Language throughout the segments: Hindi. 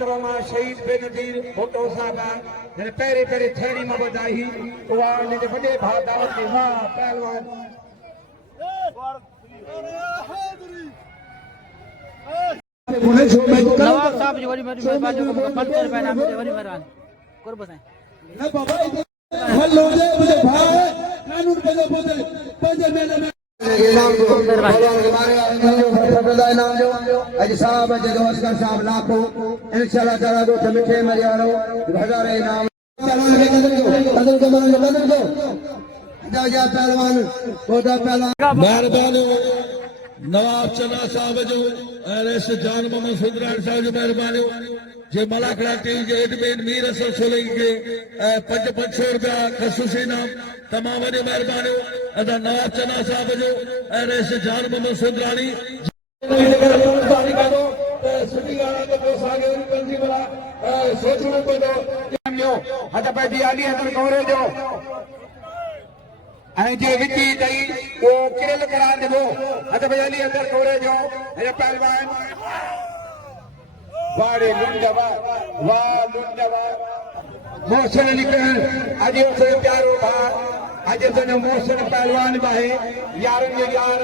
मोहतरम शहीद बेनज़ीर भुट्टो साहब जने पहिरें पहिरें थियणी में ॿधाई उहा हिन जे वॾे भाउ दावत ॾे वाह पहलवान नवाब साहब जी वरी वरी बाजू को 500 रुपया नाम दे वरी वरान कुर्ब साईं न बाबा हलो जे मुझे भाई कानून पे बोले पंजे महीने में इनाम जो भगवान के मारे सरदार इनाम जो अज साहब अज गवस्कर साहब लाखो इंशाल्लाह ताला को मिठे मरियारो हजारे इनाम पहलवान के कदम को मन कदम को जा पहलवान कोदा पहलवान मेहरबानी नवाब चना साहब जो एस जान मोहम्मद सुंदरान साहब जो मेहरबानी जे मलाकड़ा टीम जे एडमिन मीर असल सोलई के 500 रुपया खसूसी इनाम तमाम वॾी महिरबानी अदा नवाब चना साहब जो एस जान मोहम्मद सुंदरानी सोचणो पवंदो हथ पैदी आली हथ कमरे जो ऐं जे विची ॾेई उहो किरल करार ॾिबो हथ पैदी आली हथ कमरे जो हिन पहलवान वारे लुंड वाह लुंड वाह मोहसिन निकल अॼु उस प्यारो भाउ अॼु तुंहिंजो मोहसिन पहलवान बि आहे यारनि जो यार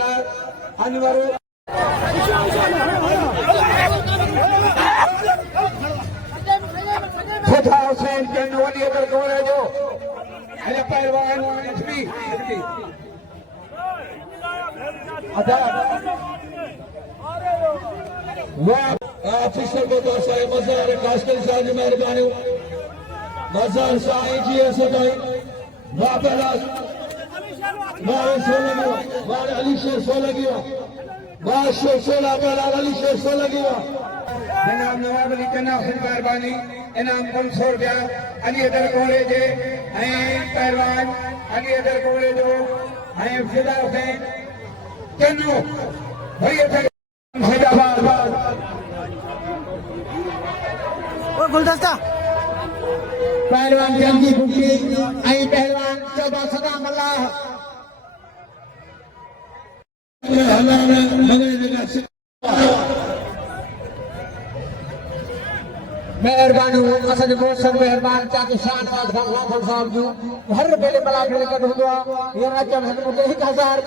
अनवर खुदा हुसैन जन वॾी अदर कमरे जो हिन पहलवान ऑफिसर को तो साईं मज़ार कास्कल साहब जी मेहरबानी मज़ार साईं जी सदाई वाह पहला वाह सोलह वाह अली शेर 16 की वाह शेर 16 पहला अली शेर 16 की जनाब नवाब अली चन्ना हुसैन मेहरबानी इनाम 500 रुपया अली अदर कोड़े जे पहलवान अली अदर कोड़े जो फिदा हुसैन चन्नो भई हैदराबाद ओ गुलदस्ता पहलवान जंगी बुकी पहलवान 14 सदा मल्ला मेहरबानी असांजो मोहसिन मेहरबान चाची शाहनवाज खान लाखन साहब जो हर बेले मलाखड़े कढ हूंदो आहे हींअर अचनि हिन मूंखे 1000